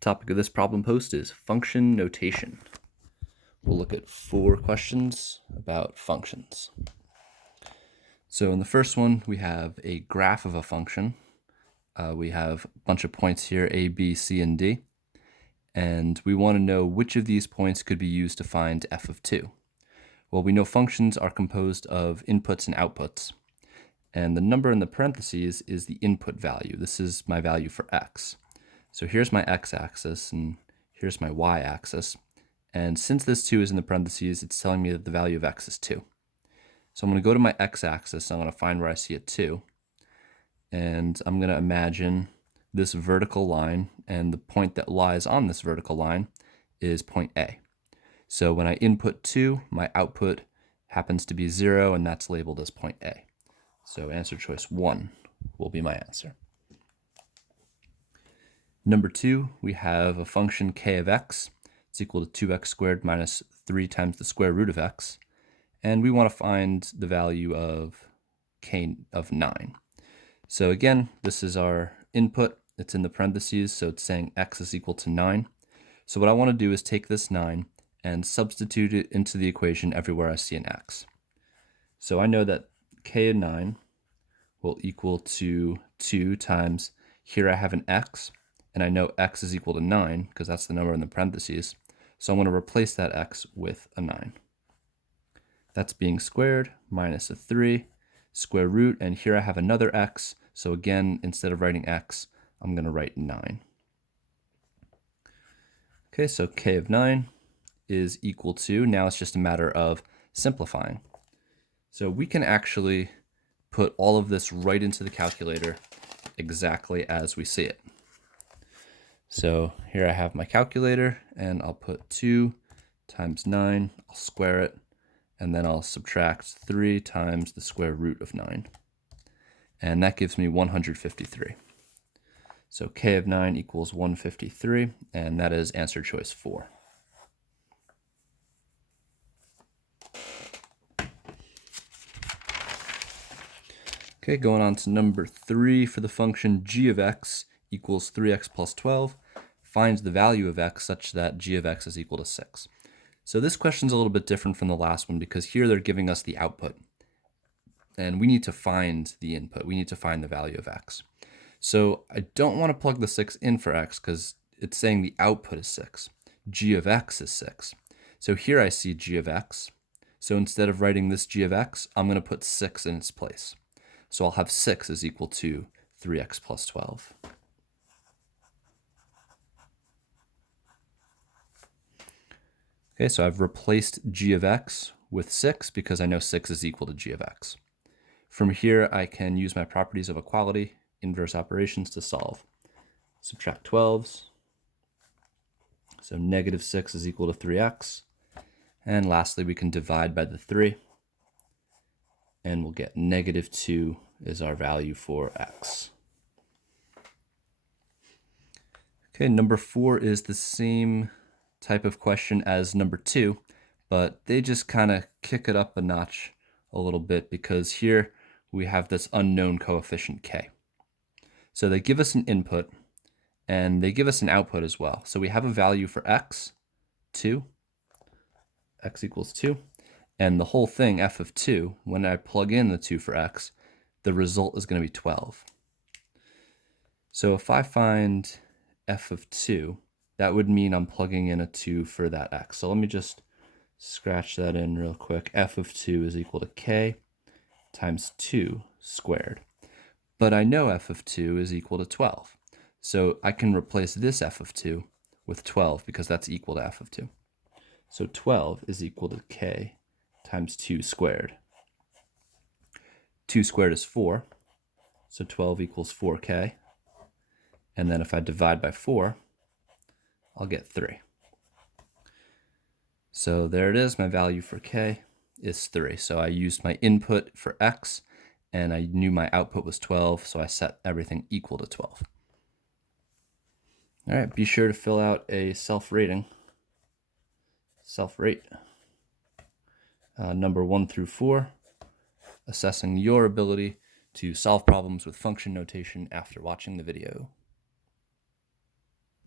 Topic of this problem post is function notation. We'll look at 4 questions about functions. So in the first one, we have a graph of a function. We have a bunch of points here, A, B, C, and D. And we want to know which of these points could be used to find f of 2. Well, we know functions are composed of inputs and outputs. And the number in the parentheses is the input value. This is my value for x. So here's my x-axis and here's my y-axis. And since this 2 is in the parentheses, it's telling me that the value of x is 2. So I'm going to go to my x-axis. I'm going to find where I see a 2. And I'm going to imagine this vertical line, and the point that lies on this vertical line is point A. So when I input 2, my output happens to be 0, and that's labeled as point A. So answer choice 1 will be my answer. Number 2, we have a function k of x. It's equal to 2x squared minus 3 times the square root of x. And we want to find the value of k of 9. So again, this is our input. It's in the parentheses, so it's saying x is equal to 9. So what I want to do is take this 9 and substitute it into the equation everywhere I see an x. So I know that k of 9 will equal to 2 times, here I have an x, and I know x is equal to 9 because that's the number in the parentheses. So I'm going to replace that x with a 9. That's being squared minus a 3, square root, and here I have another x. So again, instead of writing x, I'm going to write 9. Okay, so k of 9 is equal to, now it's just a matter of simplifying. So we can actually put all of this right into the calculator exactly as we see it. So here I have my calculator, and I'll put 2 times 9, I'll square it, and then I'll subtract 3 times the square root of 9. And that gives me 153. So k of 9 equals 153, and that is answer choice 4. Okay, going on to number 3 for the function g of x equals 3x plus 12. Finds the value of x such that g of x is equal to 6. So this question's a little bit different from the last one because here they're giving us the output. And we need to find the input. We need to find the value of x. So I don't want to plug the 6 in for x because it's saying the output is 6. G of x is 6. So here I see g of x. So instead of writing this g of x, I'm going to put 6 in its place. So I'll have 6 is equal to 3x plus 12. Okay, so I've replaced g of x with 6 because I know 6 is equal to g of x. From here, I can use my properties of equality, inverse operations to solve. Subtract 12s. So negative 6 is equal to 3x. And lastly, we can divide by the 3. And we'll get negative 2 is our value for x. Okay, number 4 is the same type of question as number 2, but they just kind of kick it up a notch a little bit because here we have this unknown coefficient k. So they give us an input and they give us an output as well. So we have a value for x, 2, x equals 2, and the whole thing, f of 2, when I plug in the 2 for x, the result is going to be 12. So if I find f of 2, that would mean I'm plugging in a 2 for that x. So let me just scratch that in real quick. F of 2 is equal to k times 2 squared. But I know f of 2 is equal to 12. So I can replace this f of 2 with 12 because that's equal to f of 2. So 12 is equal to k times 2 squared. 2 squared is 4, so 12 equals 4k. And then if I divide by 4, I'll get 3. So there it is, my value for k is 3. So I used my input for x, and I knew my output was 12, so I set everything equal to 12. All right, be sure to fill out a self-rating. Self-rate. Number 1 through 4, assessing your ability to solve problems with function notation after watching the video.